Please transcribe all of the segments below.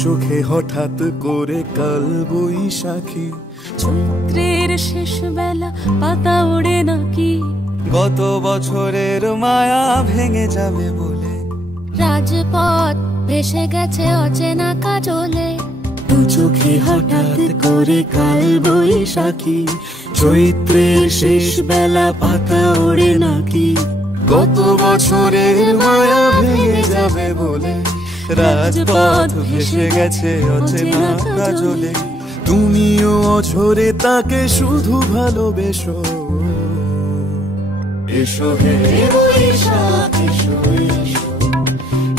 চোখে হঠাৎ করে কাল বৈশাখী, চৈত্রের শেষ বেলা পাতা ওড়ে নাকি, গত বছরের মায়া ভেঙে যাবে বলে, রাজপথ ভেসে গেছে অচেনা কাজলে, দু চোখে হঠাৎ করে কাল বৈশাখী, চৈত্রের শেষ বেলা পাতা ওড়ে নাকি, গত বছরের মায়া ভেঙে যাবে বলে, রাজপথ ভেসে গেছে অচেনা কাজলে, তুমিও অঝরে তাকে শুধু ভালোবেসো। এসো হে বৈশাখ এসো এসো,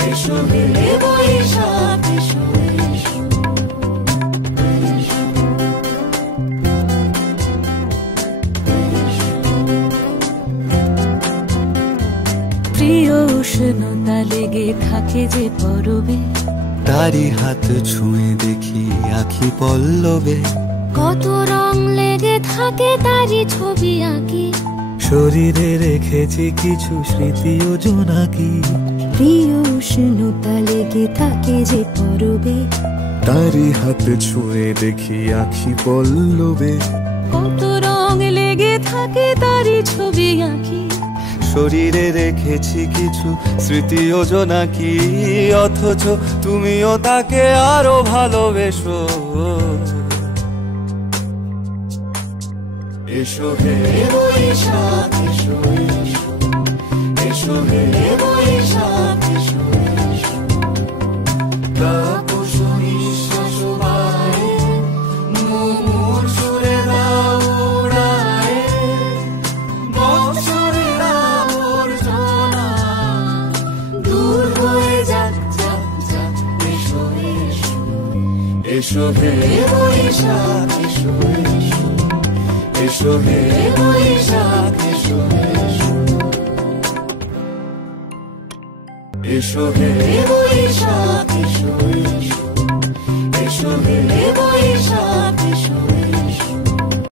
এসো হে বৈশাখ এসো এসো। প্রিয় উষ্ণতা লেগে থাকে যে পরবে, তারি হাত ছুঁয়ে দেখি আখি পল্লবে, কত রং লেগে থাকে তারই ছবি আঁকি, শরীরে রেখেছি কিছু স্মৃতি ও জোনাকি, প্রিয় উষ্ণতা লেগে থাকে যে পরবে, তারি হাত ছুঁয়ে দেখি আখি পল্লবে, কত রং লেগে থাকে তারই ছবি আঁকি, শরীরে রেখেছি কিছু স্মৃতি ও জোনাকি, অথচ তুমিও তাকে আরো ভালোবেসো। এসো হে বৈশাখ এসো এসো, এসো হে বৈশাখ এসো এসো। তাপস নিঃশ্বাস বায়ে, মুমুর সুরে দাও উড়ায়ে, বৎসরের আবর্জনা দূর হয়ে যাক যাক যাক। এসো এসো, এসো হে বৈশাখ এসো এসো, এসো হে বৈশাখ এসো এসো, এসো হে বৈশাখ এসো এসো, এসো হে বৈশাখ